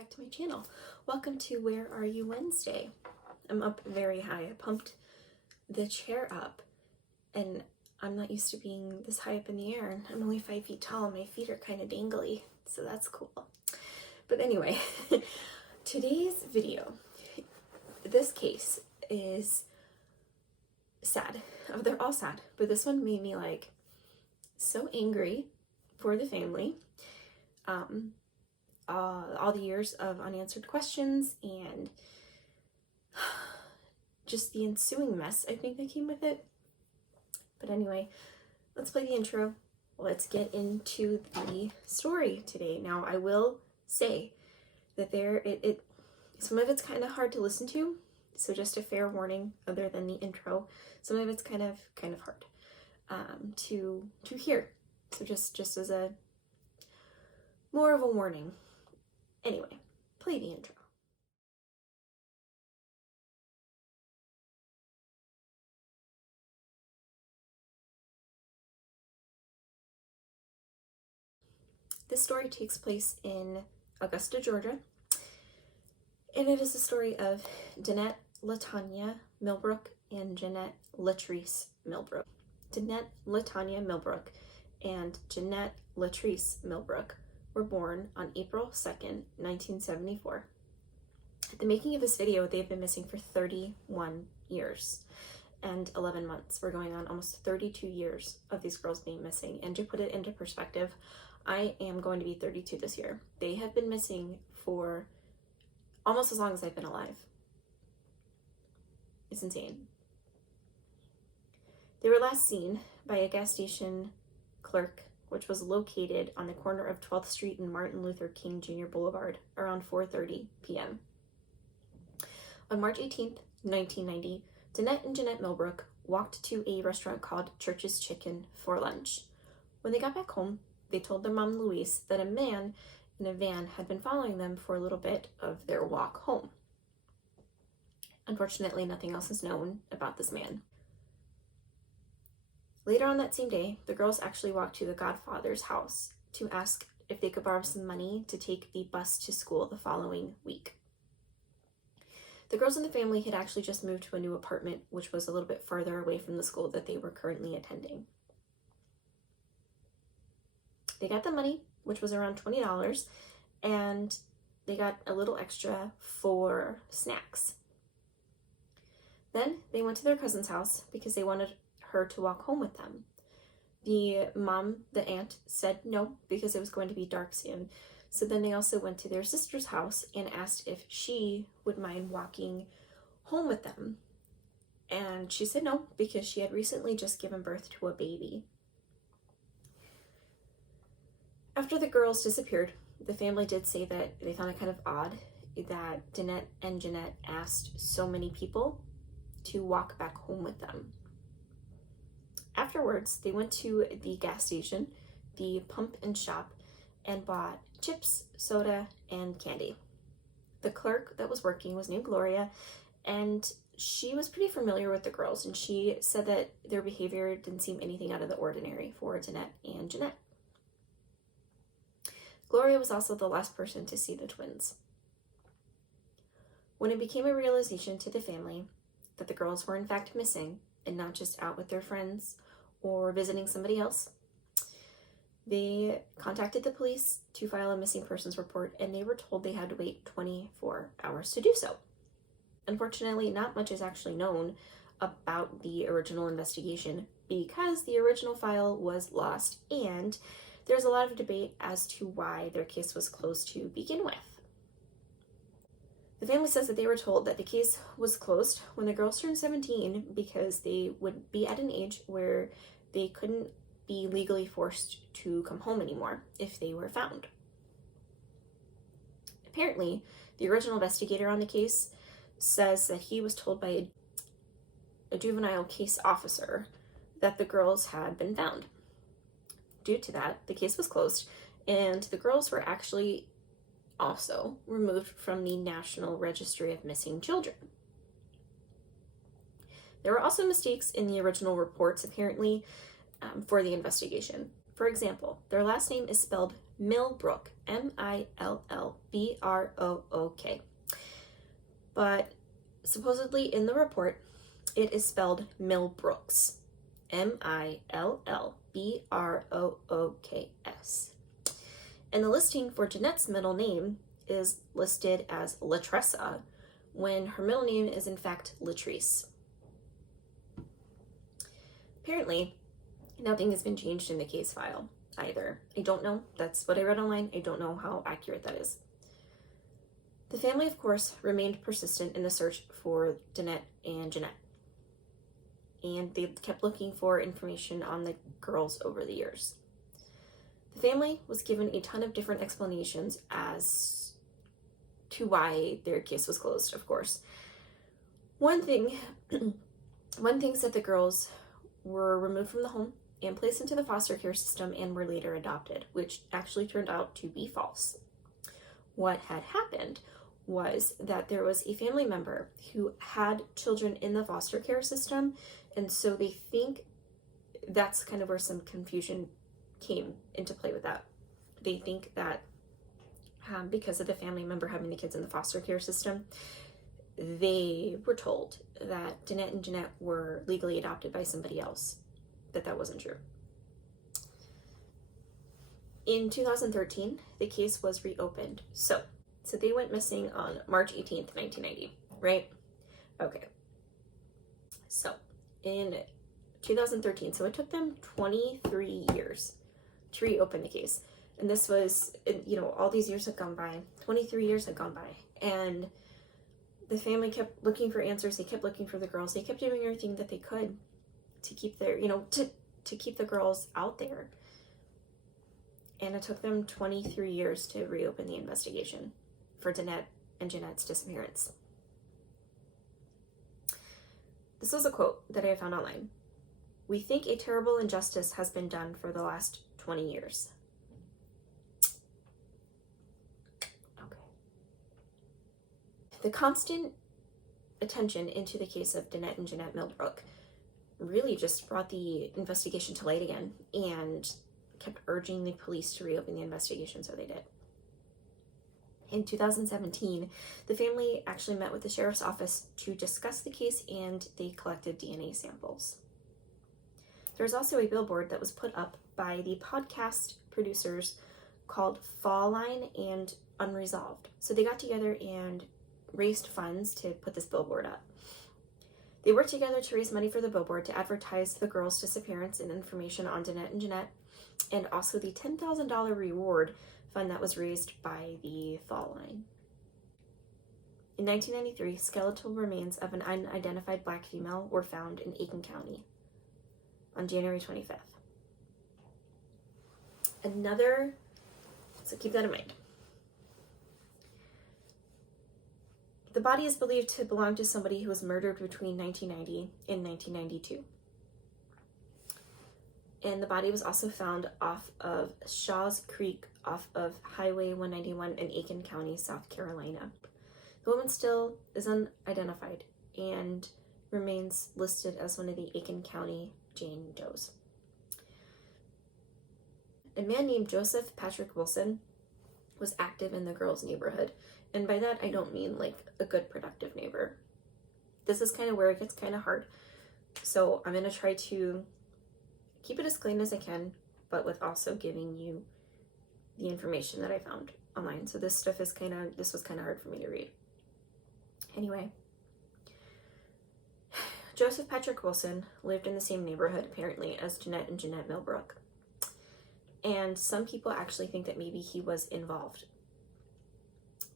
back to my channel. Welcome to Where Are You Wednesday. I'm up very high. I pumped the chair up and I'm not used to being this high up in the air, and I'm only 5 feet tall and my feet are kind of dangly, so that's cool. But anyway, today's video, this case is sad. Oh, they're all sad, but this one made me like so angry for the family. All the years of unanswered questions and just the ensuing mess I think that came with it. But anyway, let's play the intro. Let's get into the story today. Now, I will say that some of it's kind of hard to listen to, so just a fair warning. Other than the intro, some of it's kind of hard to hear. So just as a more of a warning. Anyway, play the intro. This story takes place in Augusta, Georgia, and it is the story of Dannette, Latonya Millbrook and Jeanette Latrice Millbrook. Dannette, Latonya Millbrook and Jeanette Latrice Millbrook were born on April 2nd, 1974. At the making of this video, they've been missing for 31 years and 11 months. We're going on almost 32 years of these girls being missing. And to put it into perspective, I am going to be 32 this year. They have been missing for almost as long as I've been alive. It's insane. They were last seen by a gas station clerk, which was located on the corner of 12th Street and Martin Luther King Jr. Boulevard around 4:30 p.m. On March 18th, 1990, Dannette and Jeanette Millbrook walked to a restaurant called Church's Chicken for lunch. When they got back home, they told their mom, Louise, that a man in a van had been following them for a little bit of their walk home. Unfortunately, nothing else is known about this man. Later on that same day, the girls actually walked to the godfather's house to ask if they could borrow some money to take the bus to school the following week. The girls in the family had actually just moved to a new apartment, which was a little bit farther away from the school that they were currently attending. They got the money, which was around $20, and they got a little extra for snacks. Then they went to their cousin's house because they wanted her to walk home with them. The mom, the aunt, said no because it was going to be dark soon. So then they also went to their sister's house and asked if she would mind walking home with them. And she said no because she had recently just given birth to a baby. After the girls disappeared, the family did say that they found it kind of odd that Dannette and Jeanette asked so many people to walk back home with them. Afterwards, they went to the gas station, the pump and shop, and bought chips, soda, and candy. The clerk that was working was named Gloria, and she was pretty familiar with the girls, and she said that their behavior didn't seem anything out of the ordinary for Dannette and Jeanette. Gloria was also the last person to see the twins. When it became a realization to the family that the girls were in fact missing and not just out with their friends or visiting somebody else, they contacted the police to file a missing persons report, and they were told they had to wait 24 hours to do so. Unfortunately, not much is actually known about the original investigation because the original file was lost, and there's a lot of debate as to why their case was closed to begin with. The family says that they were told that the case was closed when the girls turned 17 because they would be at an age where they couldn't be legally forced to come home anymore if they were found. Apparently, the original investigator on the case says that he was told by a juvenile case officer that the girls had been found. Due to that, the case was closed, and the girls were actually also removed from the National Registry of Missing Children. There were also mistakes in the original reports, apparently, for the investigation. For example, their last name is spelled Millbrook, Millbrook. But supposedly in the report, it is spelled Millbrooks, Millbrooks. And the listing for Jeanette's middle name is listed as Latrice, when her middle name is in fact Latrice. Apparently, nothing has been changed in the case file either. I don't know. That's what I read online. I don't know how accurate that is. The family, of course, remained persistent in the search for Dannette and Jeanette. And they kept looking for information on the girls over the years. The family was given a ton of different explanations as to why their case was closed, of course. One thing said the girls were removed from the home and placed into the foster care system and were later adopted, which actually turned out to be false. What had happened was that there was a family member who had children in the foster care system, and so they think that's kind of where some confusion came into play with that. They think that because of the family member having the kids in the foster care system, they were told that Dannette and Jeanette were legally adopted by somebody else, but that wasn't true. In 2013, the case was reopened. So they went missing on March 18th, 1990, right? Okay. So in 2013, so it took them 23 years to reopen the case. And this was, all these years had gone by, 23 years had gone by, and the family kept looking for answers. They kept looking for the girls. They kept doing everything that they could to keep their, to keep the girls out there. And it took them 23 years to reopen the investigation for Dannette and Jeanette's disappearance. This was a quote that I found online. "We think a terrible injustice has been done for the last 20 years. Okay. The constant attention into the case of Dannette and Jeanette Millbrook really just brought the investigation to light again and kept urging the police to reopen the investigation, so they did. In 2017, the family actually met with the sheriff's office to discuss the case, and they collected DNA samples. There's also a billboard that was put up by the podcast producers called Fall Line and Unresolved. So they got together and raised funds to put this billboard up. They worked together to raise money for the billboard to advertise the girls' disappearance and information on Dannette and Jeanette, and also the $10,000 reward fund that was raised by the Fall Line. In 1993, skeletal remains of an unidentified black female were found in Aiken County on January 25th. So keep that in mind. The body is believed to belong to somebody who was murdered between 1990 and 1992. And the body was also found off of Shaw's Creek off of Highway 191 in Aiken County, South Carolina. The woman still is unidentified and remains listed as one of the Aiken County Jane Does. A man named Joseph Patrick Wilson was active in the girls' neighborhood. And by that, I don't mean like a good, productive neighbor. This is kind of where it gets kind of hard. So I'm going to try to keep it as clean as I can, but with also giving you the information that I found online. So this was kind of hard for me to read. Anyway, Joseph Patrick Wilson lived in the same neighborhood, apparently, as Dannette and Jeanette Millbrook. And some people actually think that maybe he was involved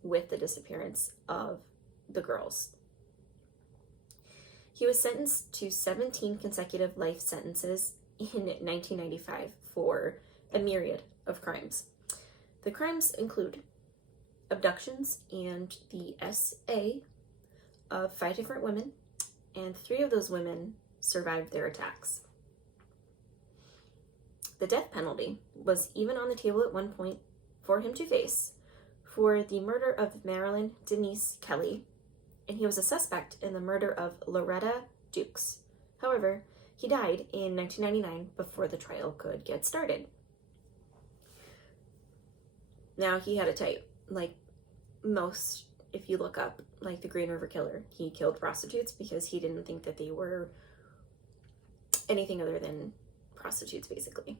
with the disappearance of the girls. He was sentenced to 17 consecutive life sentences in 1995 for a myriad of crimes. The crimes include abductions and the SA of 5 different women, and 3 of those women survived their attacks. The death penalty was even on the table at one point for him to face for the murder of Marilyn Denise Kelly, and he was a suspect in the murder of Loretta Dukes. However, he died in 1999 before the trial could get started. Now, he had a type. Like most, if you look up, like the Green River Killer, he killed prostitutes because he didn't think that they were anything other than prostitutes, basically.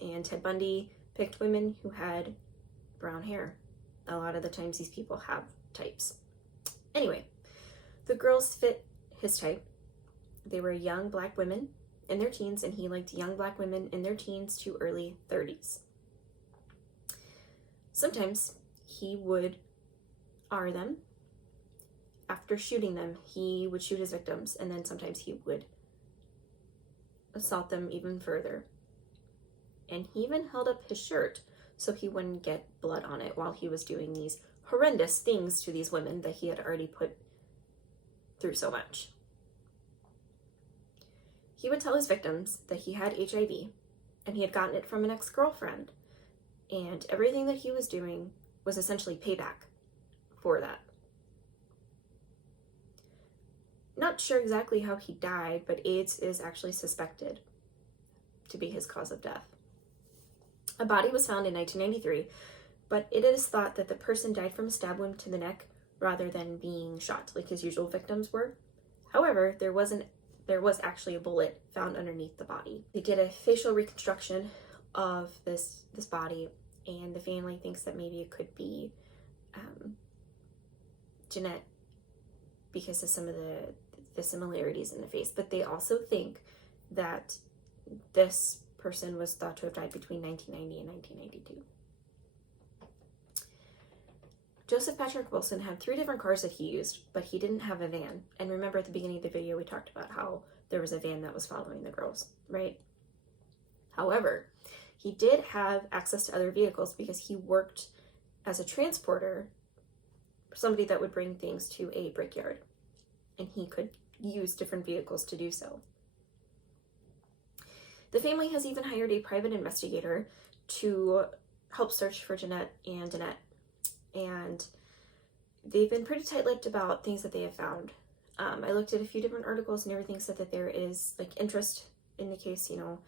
And Ted Bundy picked women who had brown hair. A lot of the times these people have types. Anyway, the girls fit his type. They were young black women in their teens, and he liked young black women in their teens to early 30s. Sometimes he would R them. After shooting them, he would shoot his victims, and then sometimes he would assault them even further. And he even held up his shirt so he wouldn't get blood on it while he was doing these horrendous things to these women that he had already put through so much. He would tell his victims that he had HIV and he had gotten it from an ex-girlfriend, and everything that he was doing was essentially payback for that. Not sure exactly how he died, but AIDS is actually suspected to be his cause of death. A body was found in 1993, but it is thought that the person died from a stab wound to the neck rather than being shot like his usual victims were. However, there was actually a bullet found underneath the body. They did a facial reconstruction of this body, and the family thinks that maybe it could be Jeanette because of some of the similarities in the face. But they also think that this person was thought to have died between 1990 and 1992. Joseph Patrick Wilson had 3 different cars that he used, but he didn't have a van. And remember at the beginning of the video, we talked about how there was a van that was following the girls, right? However, he did have access to other vehicles because he worked as a transporter, somebody that would bring things to a brickyard, and he could use different vehicles to do so. The family has even hired a private investigator to help search for Jeanette and Dannette, and they've been pretty tight-lipped about things that they have found. I looked at a few different articles, and everything said that there is like interest in the case, you know,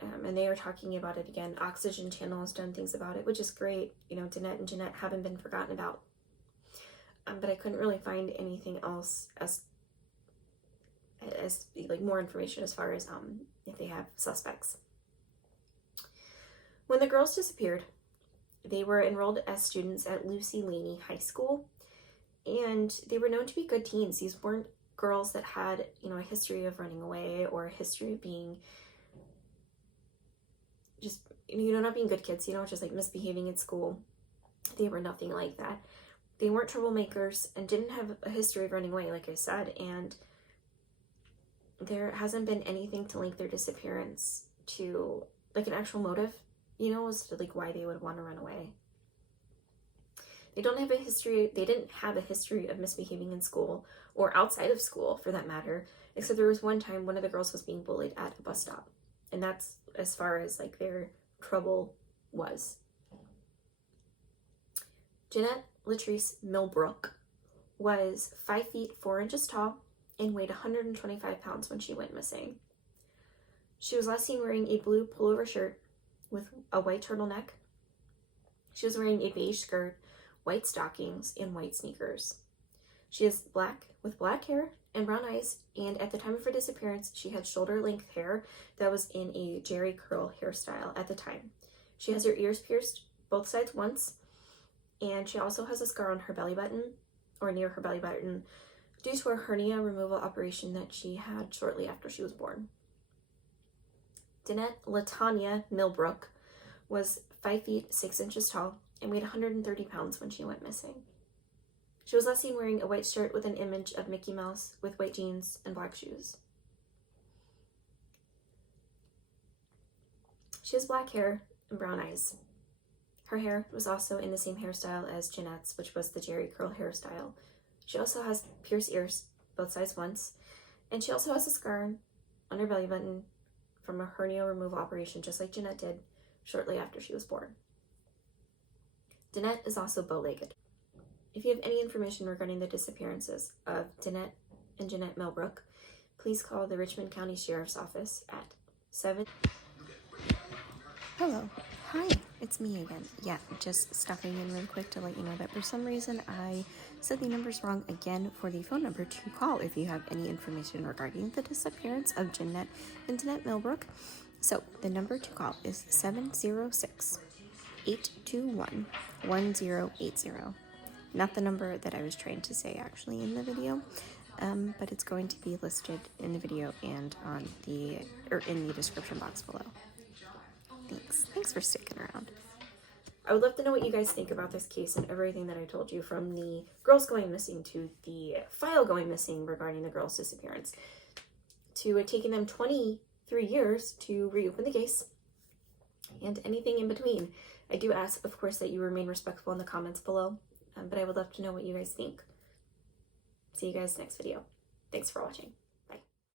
and they are talking about it again. Oxygen Channel has done things about it, which is great. You know, Dannette and Jeanette haven't been forgotten about. But I couldn't really find anything else as like more information as far as if they have suspects. When the girls disappeared, they were enrolled as students at Lucy Laney High School, and they were known to be good teens. These weren't girls that had, you know, a history of running away or a history of being just, you know, not being good kids, you know, just like misbehaving at school. They were nothing like that. They weren't troublemakers and didn't have a history of running away, like I said, and there hasn't been anything to link their disappearance to like an actual motive, you know, as to like why they would want to run away. They didn't have a history of misbehaving in school or outside of school for that matter, except there was one time one of the girls was being bullied at a bus stop, and that's as far as like their trouble was. Jeanette Latrice Millbrook was 5 feet 4 inches tall and weighed 125 pounds when she went missing. She was last seen wearing a blue pullover shirt with a white turtleneck. She was wearing a beige skirt, white stockings, and white sneakers. She is black with black hair and brown eyes, and at the time of her disappearance, she had shoulder-length hair that was in a jerry curl hairstyle at the time. She has her ears pierced both sides once, and she also has a scar on her belly button, or near her belly button, due to a hernia removal operation that she had shortly after she was born. Dannette Latonya Millbrook was 5 feet 6 inches tall and weighed 130 pounds when she went missing. She was last seen wearing a white shirt with an image of Mickey Mouse with white jeans and black shoes. She has black hair and brown eyes. Her hair was also in the same hairstyle as Jeanette's, which was the jerry curl hairstyle. She also has pierced ears, both sides once, and she also has a scar on her belly button from a hernia removal operation, just like Jeanette did shortly after she was born. Dannette is also bow-legged. If you have any information regarding the disappearances of Dannette and Jeanette Millbrook, please call the Richmond County Sheriff's Office at 7. Hello. Hi, it's me again. Yeah, just stopping in real quick to let you know that for some reason I said the numbers wrong again for the phone number to call if you have any information regarding the disappearance of Dannette and Jeanette Millbrook. So the number to call is 706-821-1080. Not the number that I was trying to say actually in the video, but it's going to be listed in the video and on in the description box below. Thanks for sticking around. I would love to know what you guys think about this case and everything that I told you, from the girls going missing to the file going missing regarding the girls' disappearance, to it taking them 23 years to reopen the case, and anything in between. I do ask, of course, that you remain respectful in the comments below, but I would love to know what you guys think. See you guys next video. Thanks for watching.